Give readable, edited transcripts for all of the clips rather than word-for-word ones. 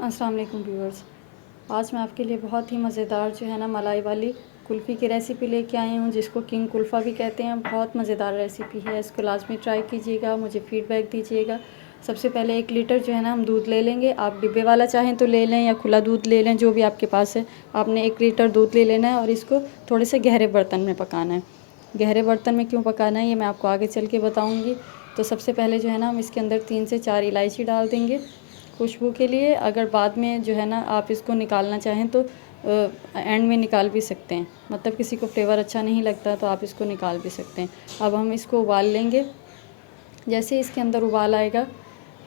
अस्सलाम वालेकुम व्यूअर्स। आज मैं आपके लिए बहुत ही मज़ेदार जो है ना मलाई वाली कुल्फ़ी की रेसिपी लेके आई हूँ, जिसको किंग कुल्फ़ा भी कहते हैं। बहुत मज़ेदार रेसिपी है, इसको लाजमी ट्राई कीजिएगा, मुझे फ़ीडबैक दीजिएगा। सबसे पहले 1 लीटर जो है ना हम दूध ले लेंगे। आप डिब्बे वाला चाहें तो ले लें या खुला दूध ले लें, जो भी आपके पास है। आपने 1 लीटर दूध ले लेना है और इसको थोड़े से गहरे बर्तन में पकाना है। गहरे बर्तन में क्यों पकाना है ये मैं आपको आगे चल के बताऊँगी। तो सबसे पहले जो है ना हम इसके अंदर 3 से 4 इलायची डाल देंगे खुशबू के लिए। अगर बाद में जो है ना आप इसको निकालना चाहें तो एंड में निकाल भी सकते हैं, मतलब किसी को फ्लेवर अच्छा नहीं लगता तो आप इसको निकाल भी सकते हैं। अब हम इसको उबाल लेंगे। जैसे इसके अंदर उबाल आएगा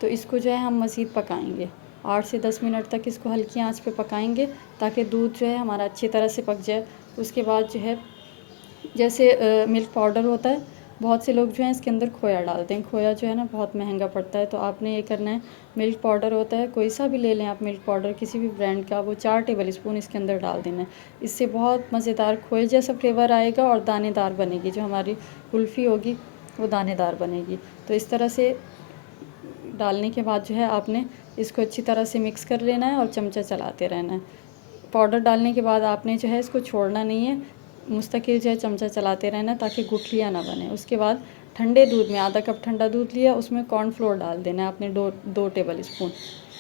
तो इसको जो है हम मज़ीद पकाएंगे। 8 से 10 मिनट तक इसको हल्की आंच पे पकाएंगे ताकि दूध जो है हमारा अच्छी तरह से पक जाए। उसके बाद जो है जैसे मिल्क पाउडर होता है, बहुत से लोग जो हैं इसके अंदर खोया डालते हैं। खोया जो है ना बहुत महंगा पड़ता है, तो आपने ये करना है, मिल्क पाउडर होता है कोई सा भी ले लें आप मिल्क पाउडर किसी भी ब्रांड का, वो 4 टेबल स्पून इसके अंदर डाल देना है। इससे बहुत मज़ेदार खोए जैसा फ्लेवर आएगा और दानेदार बनेगी, जो हमारी कुल्फ़ी होगी वो दानेदार बनेगी। तो इस तरह से डालने के बाद जो है आपने इसको अच्छी तरह से मिक्स कर लेना है और चमचा चलाते रहना है। पाउडर डालने के बाद आपने जो है इसको छोड़ना नहीं है, मुस्तकिल जो है चमचा चलाते रहना ताकि गुठलियाँ ना बने। उसके बाद ठंडे दूध में आधा कप ठंडा दूध लिया, उसमें कॉर्नफ्लोर डाल देना है आपने 2 टेबल स्पून।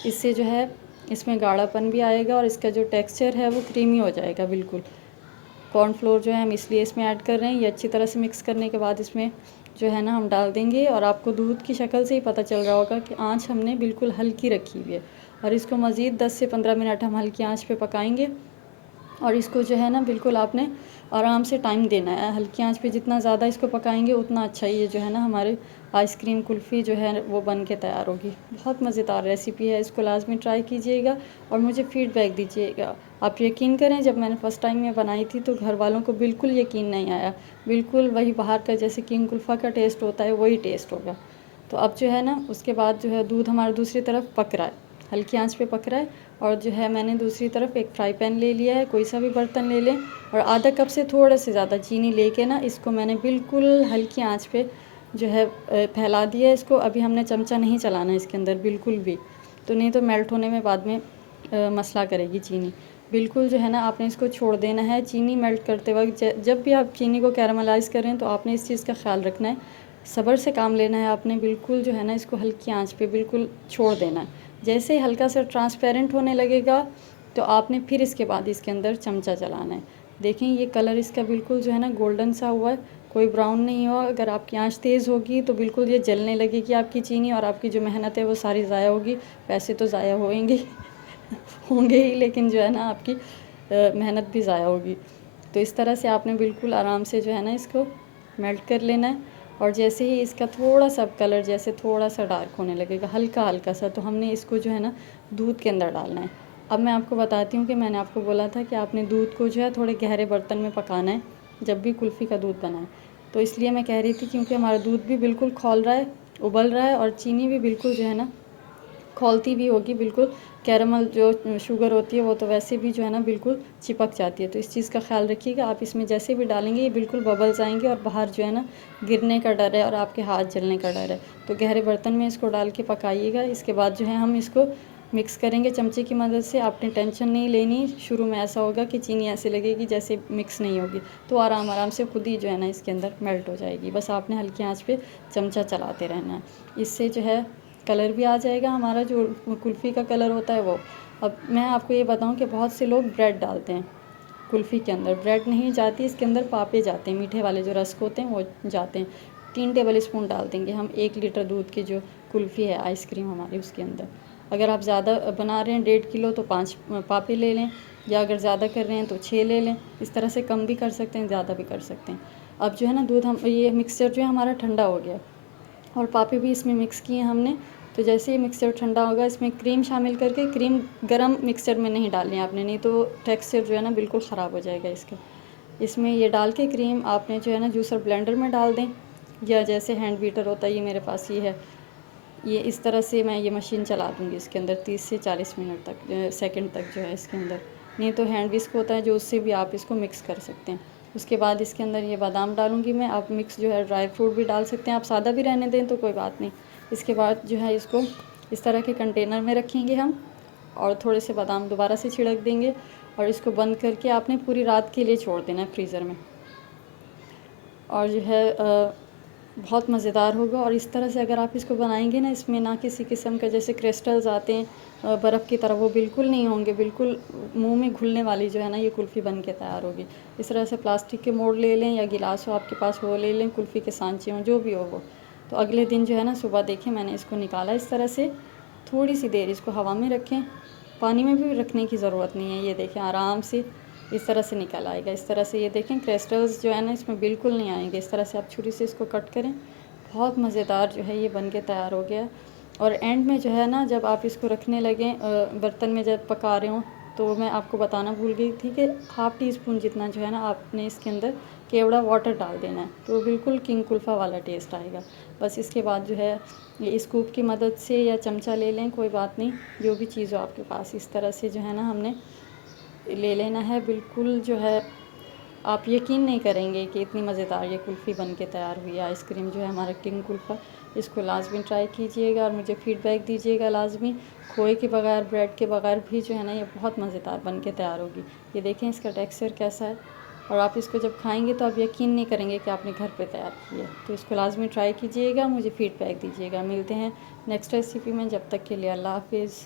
इससे जो है इसमें गाढ़ापन भी आएगा और इसका जो टेक्सचर है वो क्रीमी हो जाएगा बिल्कुल। कॉर्नफ्लोर जो है हम इसलिए इसमें ऐड कर रहे हैं। ये अच्छी तरह से मिक्स करने के बाद इसमें जो है ना हम डाल देंगे, और आपको दूध की शक्ल से ही पता चल रहा होगा कि आँच हमने बिल्कुल हल्की रखी हुई है। और इसको मज़ीद 10 से 15 मिनट हम हल्की आँच पे पकाएंगे। और इसको जो है ना बिल्कुल आपने आराम से टाइम देना है। हल्की आंच पे जितना ज़्यादा इसको पकाएंगे उतना अच्छा ये जो है ना हमारे आइसक्रीम कुल्फ़ी जो है वो बन के तैयार होगी। बहुत मज़ेदार रेसिपी है, इसको लाजमी ट्राई कीजिएगा और मुझे फ़ीडबैक दीजिएगा। आप यकीन करें, जब मैंने फ़र्स्ट टाइम ये बनाई थी तो घर वालों को बिल्कुल यकीन नहीं आया। बिल्कुल वही बाहर का जैसे किंग कुल्फ़ा का टेस्ट होता है वही टेस्ट होगा। तो अब जो है ना उसके बाद जो है दूध हमारा दूसरी तरफ पक रहा है, हल्की आंच पे पक रहा है। और जो है मैंने दूसरी तरफ एक फ्राई पैन ले लिया है, कोई सा भी बर्तन ले लें, और आधा कप से थोड़ा से ज़्यादा चीनी लेके ना इसको मैंने बिल्कुल हल्की आंच पे जो है फैला दिया है इसको। अभी हमने चमचा नहीं चलाना इसके अंदर बिल्कुल भी, तो नहीं तो मेल्ट होने में बाद में मसला करेगी चीनी। बिल्कुल जो है ना आपने इसको छोड़ देना है। चीनी मेल्ट करते वक्त जब भी आप चीनी को कैरामलाइज़ करें तो आपने इस चीज़ का ख्याल रखना है, सब्र से काम लेना है आपने। बिल्कुल जो है ना इसको हल्की आंच पे बिल्कुल छोड़ देना है। जैसे ही हल्का सा ट्रांसपेरेंट होने लगेगा तो आपने फिर इसके बाद इसके अंदर चमचा चलाना है। देखें ये कलर इसका बिल्कुल जो है ना गोल्डन सा हुआ है, कोई ब्राउन नहीं हुआ। अगर आपकी आंच तेज़ होगी तो बिल्कुल ये जलने लगेगी आपकी चीनी, और आपकी जो मेहनत है वो सारी ज़ाया होगी। पैसे तो ज़ाया होंगे होंगे ही, लेकिन जो है ना आपकी मेहनत भी ज़ाया होगी। तो इस तरह से आपने बिल्कुल आराम से जो है ना इसको मेल्ट कर लेना है। और जैसे ही इसका थोड़ा सा कलर जैसे थोड़ा सा डार्क होने लगेगा, हल्का हल्का सा, तो हमने इसको जो है ना दूध के अंदर डालना है। अब मैं आपको बताती हूँ कि मैंने आपको बोला था कि आपने दूध को जो है थोड़े गहरे बर्तन में पकाना है जब भी कुल्फ़ी का दूध बनाए। तो इसलिए मैं कह रही थी क्योंकि हमारा दूध भी बिल्कुल खौल रहा है, उबल रहा है, और चीनी भी बिल्कुल जो है ना खौलती भी होगी बिल्कुल। कैरमल जो शुगर होती है वो तो वैसे भी जो है ना बिल्कुल चिपक जाती है। तो इस चीज़ का ख्याल रखिएगा। आप इसमें जैसे भी डालेंगे ये बिल्कुल बबल्स आएंगे और बाहर जो है ना गिरने का डर है और आपके हाथ जलने का डर है। तो गहरे बर्तन में इसको डाल के पकाइएगा। इसके बाद जो है हम इसको मिक्स करेंगे चमचे की मदद से। आपने टेंशन नहीं लेनी, शुरू में ऐसा होगा कि चीनी ऐसे लगेगी जैसे मिक्स नहीं होगी, तो आराम आराम से खुद ही जो है ना इसके अंदर मेल्ट हो जाएगी। बस आपने हल्की आंच पे चमचा चलाते रहना है। इससे जो है कलर भी आ जाएगा हमारा, जो कुल्फ़ी का कलर होता है वो। अब मैं आपको ये बताऊं कि बहुत से लोग ब्रेड डालते हैं कुल्फ़ी के अंदर। ब्रेड नहीं जाती इसके अंदर, पापे जाते हैं, मीठे वाले जो रस्क होते हैं वो जाते हैं। 3 टेबल स्पून डाल देंगे हम 1 लीटर दूध की जो कुल्फ़ी है आइसक्रीम हमारी उसके अंदर। अगर आप ज़्यादा बना रहे हैं 1.5 किलो तो 5 पापे ले लें, या अगर ज़्यादा कर रहे हैं तो 6 ले लें। इस तरह से कम भी कर सकते हैं, ज़्यादा भी कर सकते हैं। अब जो है ना दूध हम ये मिक्सचर जो है हमारा ठंडा हो गया और पापे भी इसमें मिक्स किए हमने। तो जैसे ही मिक्सचर ठंडा होगा इसमें क्रीम शामिल करके, क्रीम गरम मिक्सचर में नहीं डालनी है आपने, नहीं तो टेक्सचर जो है ना बिल्कुल ख़राब हो जाएगा इसका। इसमें ये डाल के क्रीम आपने जो है ना जूसर ब्लेंडर में डाल दें, या जैसे हैंड बीटर होता है, ये मेरे पास ये है, ये इस तरह से मैं ये मशीन चला दूँगी इसके अंदर 30 से 40 मिनट तक सेकंड तक जो है इसके अंदर। नहीं तो हैंड विस्क होता है जो, उससे भी आप इसको मिक्स कर सकते हैं। उसके बाद इसके अंदर ये बादाम डालूँगी मैं। आप मिक्स जो है ड्राई फ्रूट भी डाल सकते हैं, आप सादा भी रहने दें तो कोई बात नहीं। इसके बाद जो है इसको इस तरह के कंटेनर में रखेंगे हम, और थोड़े से बादाम दोबारा से छिड़क देंगे और इसको बंद करके आपने पूरी रात के लिए छोड़ देना है फ्रीज़र में। और जो है बहुत मज़ेदार होगा। और इस तरह से अगर आप इसको बनाएंगे ना, इसमें ना किसी किस्म का जैसे क्रिस्टल्स आते हैं बर्फ़ की तरह, वो बिल्कुल नहीं होंगे, बिल्कुल मुंह में घुलने वाली जो है ना ये कुल्फ़ी बन के तैयार होगी। इस तरह से प्लास्टिक के मोड़ ले लें या गिलास हो आपके पास वो ले लें, कुल्फ़ी के सांचे हों, जो भी हो वो। तो अगले दिन जो है ना सुबह देखें मैंने इसको निकाला इस तरह से, थोड़ी सी देर इसको हवा में रखें, पानी में भी रखने की ज़रूरत नहीं है। ये देखें आराम से इस तरह से निकल आएगा। इस तरह से ये देखें क्रिस्टल्स जो है ना इसमें बिल्कुल नहीं आएंगे। इस तरह से आप छुरी से इसको कट करें, बहुत मज़ेदार जो है ये बन के तैयार हो गया। और एंड में जो है ना जब आप इसको रखने लगें बर्तन में जब पका रहे हों, तो मैं आपको बताना भूल गई थी कि हाफ़ टी स्पून जितना जो है ना आपने इसके अंदर केवड़ा वाटर डाल देना है, तो बिल्कुल किंग कुल्फ़ा वाला टेस्ट आएगा। बस इसके बाद जो है ये स्कूप की मदद से या चमचा ले लें, कोई बात नहीं, जो भी चीज़ हो आपके पास, इस तरह से जो है ना हमने ले लेना है। बिल्कुल जो है आप यकीन नहीं करेंगे कि इतनी मज़ेदार ये कुल्फ़ी बन के तैयार हुई है। आइसक्रीम जो है हमारा किंग कुल्फ़ा, इसको लाजमी ट्राई कीजिएगा और मुझे फ़ीडबैक दीजिएगा लाजमी। खोए के बगैर, ब्रेड के बगैर भी जो है ना ये बहुत मज़ेदार बन के तैयार होगी। ये देखें इसका टेक्सचर कैसा है, और आप इसको जब खाएंगे तो आप यकीन नहीं करेंगे कि आपने घर पे तैयार की है। तो इसको लाजमी ट्राई कीजिएगा, मुझे फ़ीडबैक दीजिएगा। मिलते हैं नेक्स्ट रेसिपी में, जब तक के लिए अल्लाह हाफ़िज़।